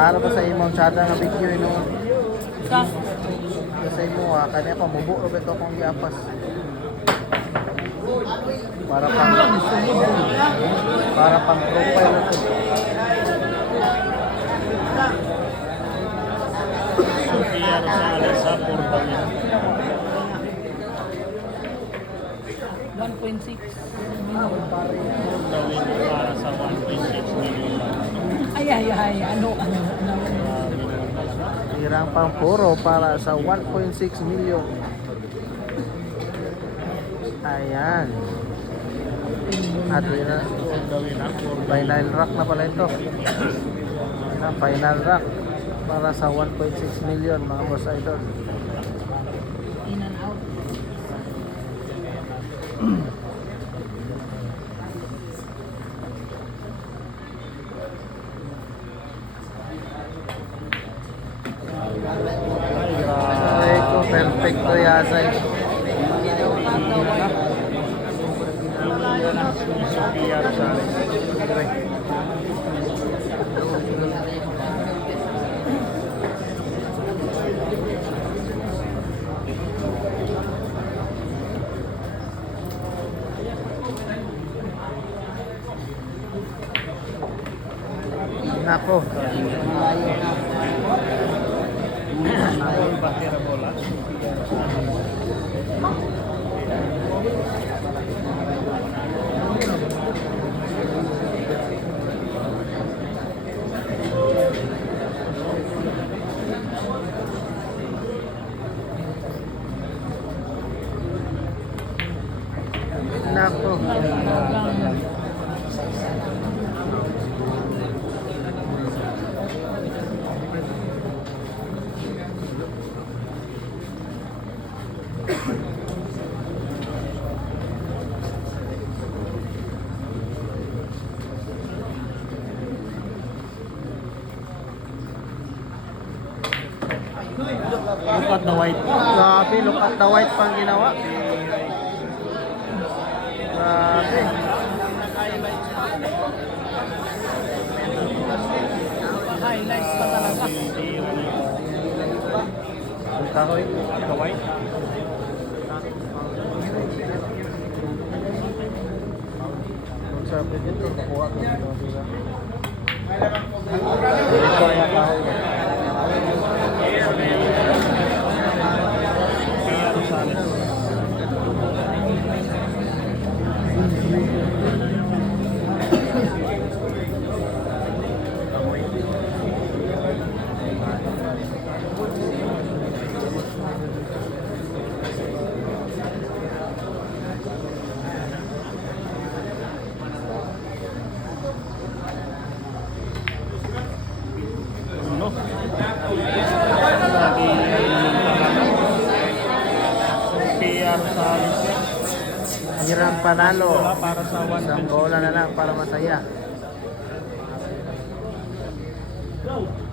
Ano ba sa imo sada nga video ino? Sa Sa imo kanya pa mubo ro beto kong giapas. Para pang profile ito. Sofia Rosales sa Portawin. 1.6. Portawin para sa 1.6 million. Ay. Ano. Grabe naman talaga. Tirang pang puro para sa 1.6 million. Ayan. At yun na. Portawin na. Final rack na pala ito. Ayan na, final rack para sa 1.6 million mga boss idol. In and out. Ay, grabe. Ay ko, perfecto yasay. Ni Sofia Rosales. Nako. Batera bola. Nako. Look at the white. Grabe, look at the white pang ginawa. Grabe. Highlights pa talaga. Ang kahoy. The white. Ang sabi dito, nakuha ko dito. Kaya kahoy. Sofia Rosales. Ano? Lagi naman talaga. Sofia Rosales. Hirang panalo. Wala para sa Isang bola na lang para masaya. Go!